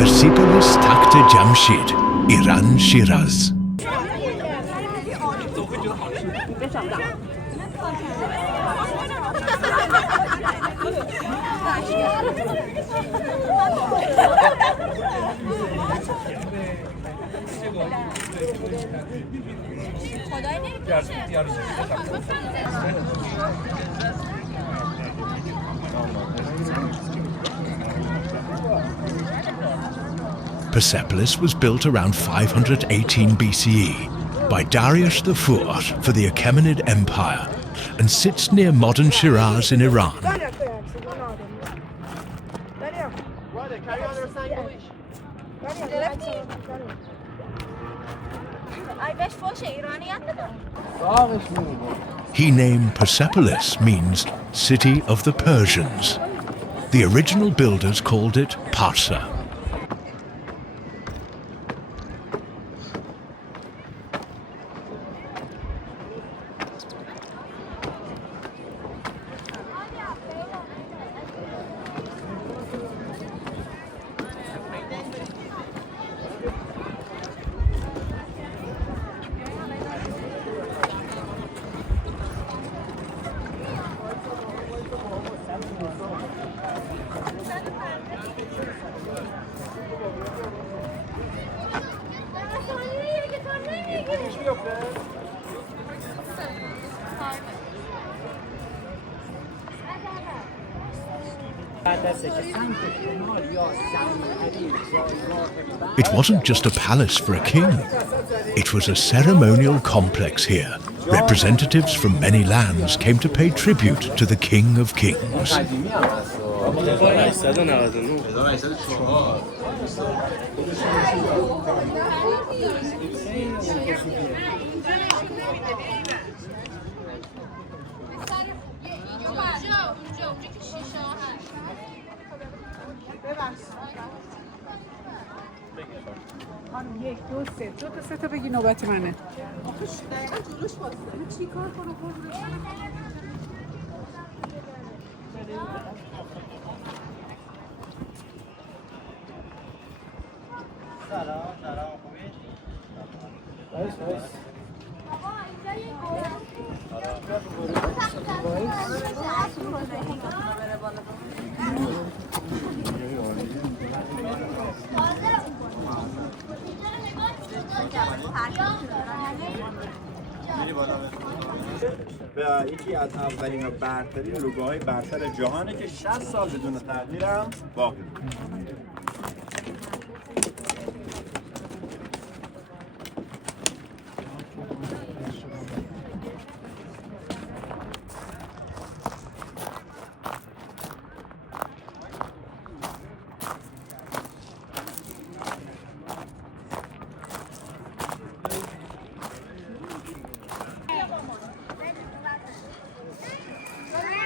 Persepolis-Takhte jamshid, Iran Shiraz. Persepolis was built around 518 BCE by Darius IV for the Achaemenid Empire and sits near modern Shiraz in Iran. He named Persepolis means City of the Persians. The original builders called it Parsa. It wasn't just a palace for a king. It was a ceremonial complex here. Representatives from many lands came to pay tribute to the King of Kings. یک دو سه تا بگی نوبت منه. چی کار کنم؟ و یکی از اولین و برترین لوگوهای برتر جهانه که 60 سال بدون تغییر هم باقی مونده.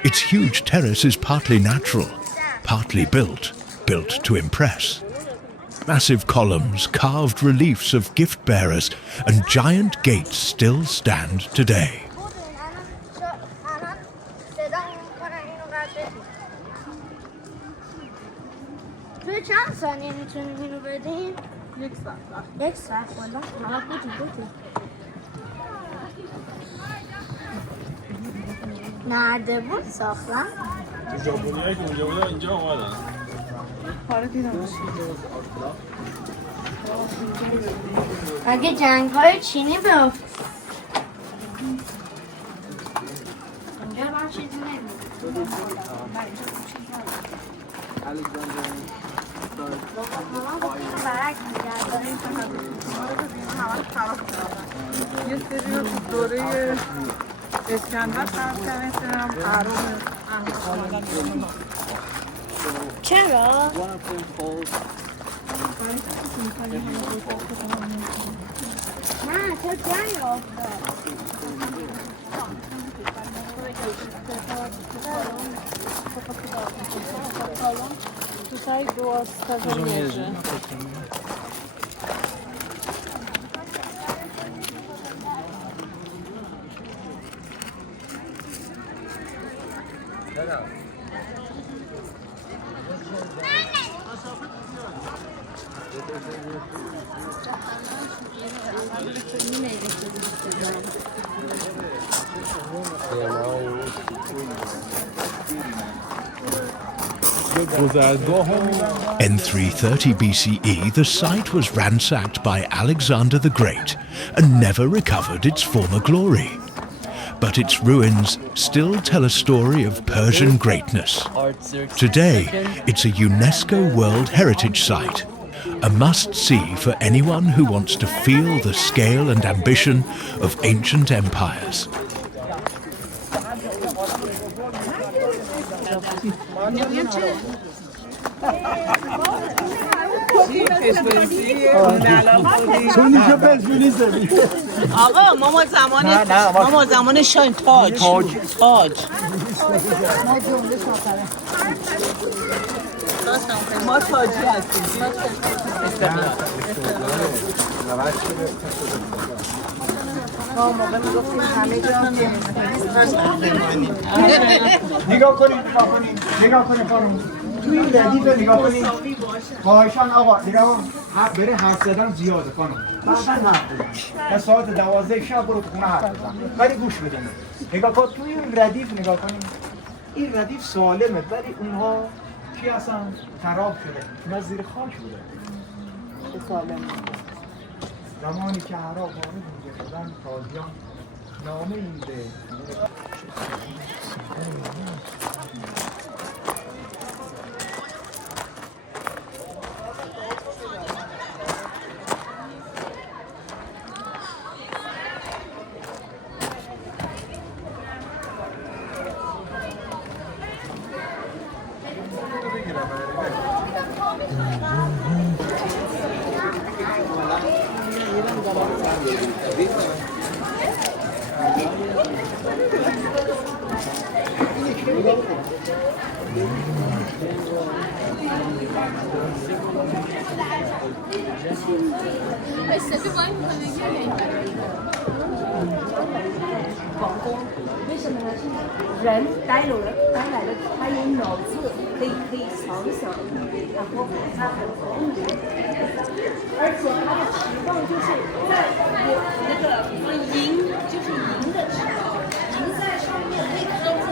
Its huge terrace is partly natural, partly built to impress. Massive columns, carved reliefs of gift-bearers, and giant gates still stand today. نرده بود ساختن ژاپنیایی که اونجا بودن اینجا اومدن. آره دیدم. اگه جنگ‌های چینی بیفت اونجا من چیزی نمی‌دونم. یه سری رو تو دوره اسکندر صرف کردن چرا؟ نه تو جنگ Tutaj było starzemierzy. In 330 BCE, the site was ransacked by Alexander the Great and never recovered its former glory. But its ruins still tell a story of Persian greatness. Today, it's a UNESCO World Heritage Site, a must-see for anyone who wants to feel the scale and ambition of ancient empires. آقا ما زمان شاین تاج ما تاجی هستیم نگاه کنید خانم توی این ردیف نگاه کنید خواهشان آقا نگاه بره حرف زدن زیاده خانم بعدن حرف بزن یا ساعت 12 شب برو خونه حرف بزن ولی گوش بدن نگاه کن توی این ردیف نگاه کنید این ردیف سالمه ولی اونها چی هستن خراب شده اینا زیر خاک بوده سالم زمانی که عرب وارد اینجا شدن تازیان نامه این به人待来了，他有脑子，可以想想，然后他很聪明，而且他的池洞就是在有那个银，就是银的池洞，银在上面可以看见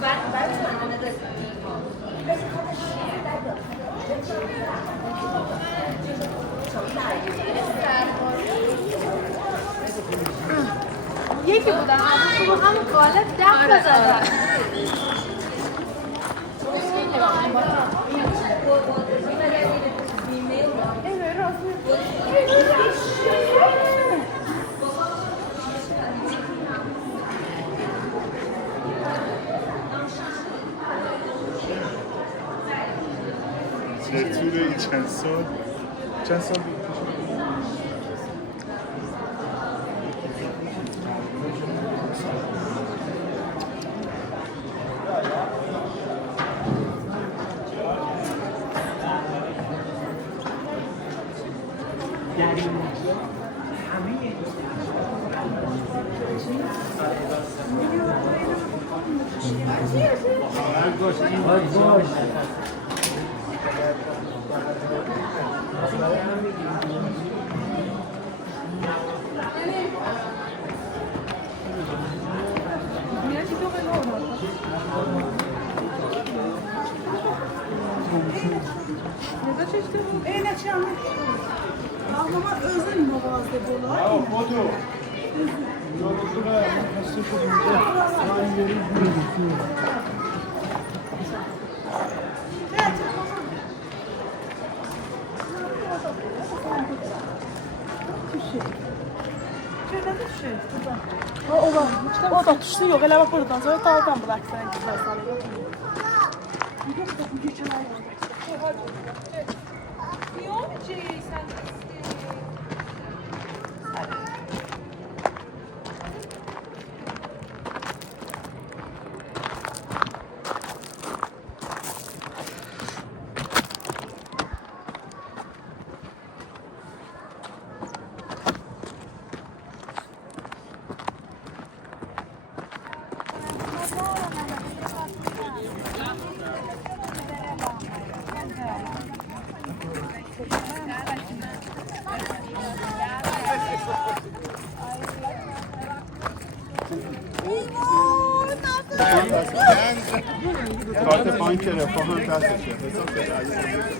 很完全的那个地方，而且它的水代表它的城大，就是城大一点。یکی بودن تو هم قالب دفت زدن طول چند سال da düştü yok ele bak buradan sonra dağdan bıraksan بانک رفاه هم دستشه حساب شده عزیزم.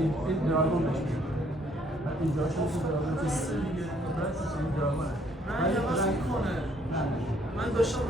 این دراگون بشه اینجا شما دراگون بشه این دراگونه من داشتم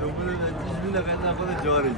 دوباره نتیجه میده قدر خود جاری